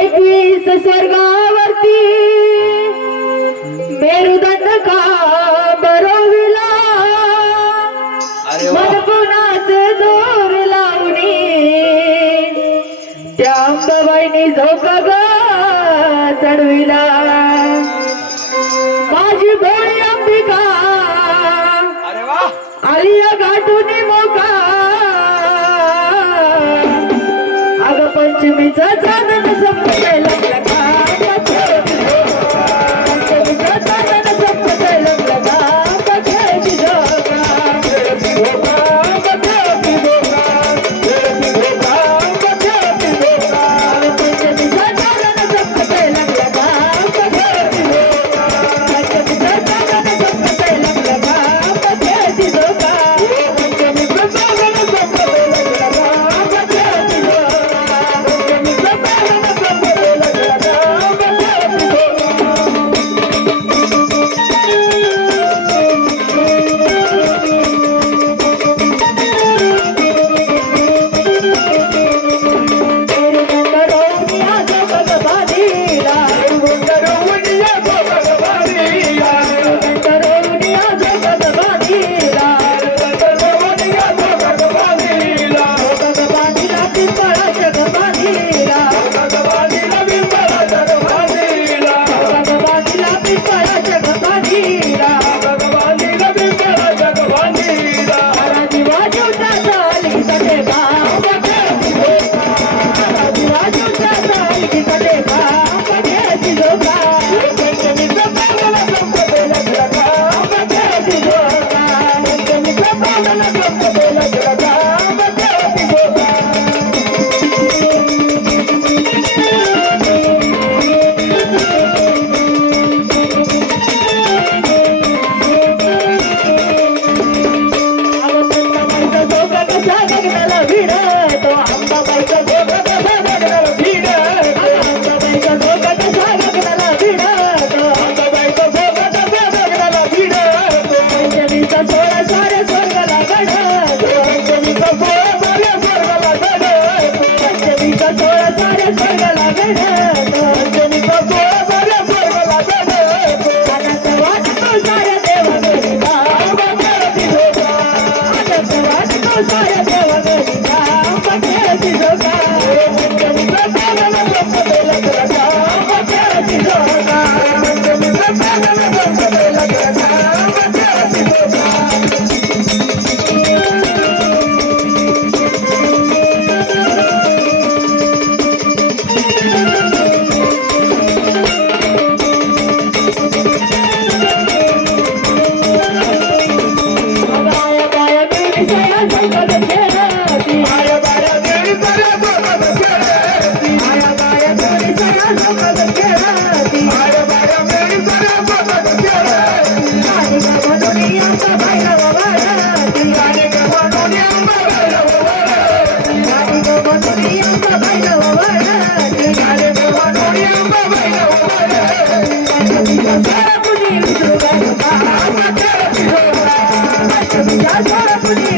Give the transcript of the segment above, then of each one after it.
एकवीस स्वर्गावरती मेरुदंड का बरोविला. मनपुनाच दोर लावणी त्या अंबाबाईनी झोप ग चढविला. माझी बोळी अंबिका. आली गाठून लक्ष्मीचा चांदण संपले लागला I'm gonna put it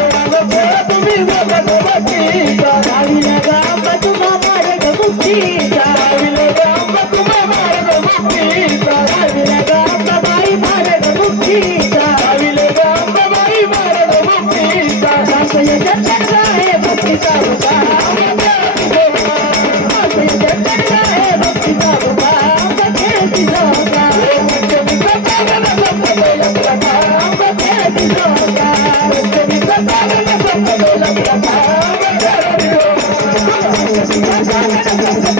Bye. Thank you.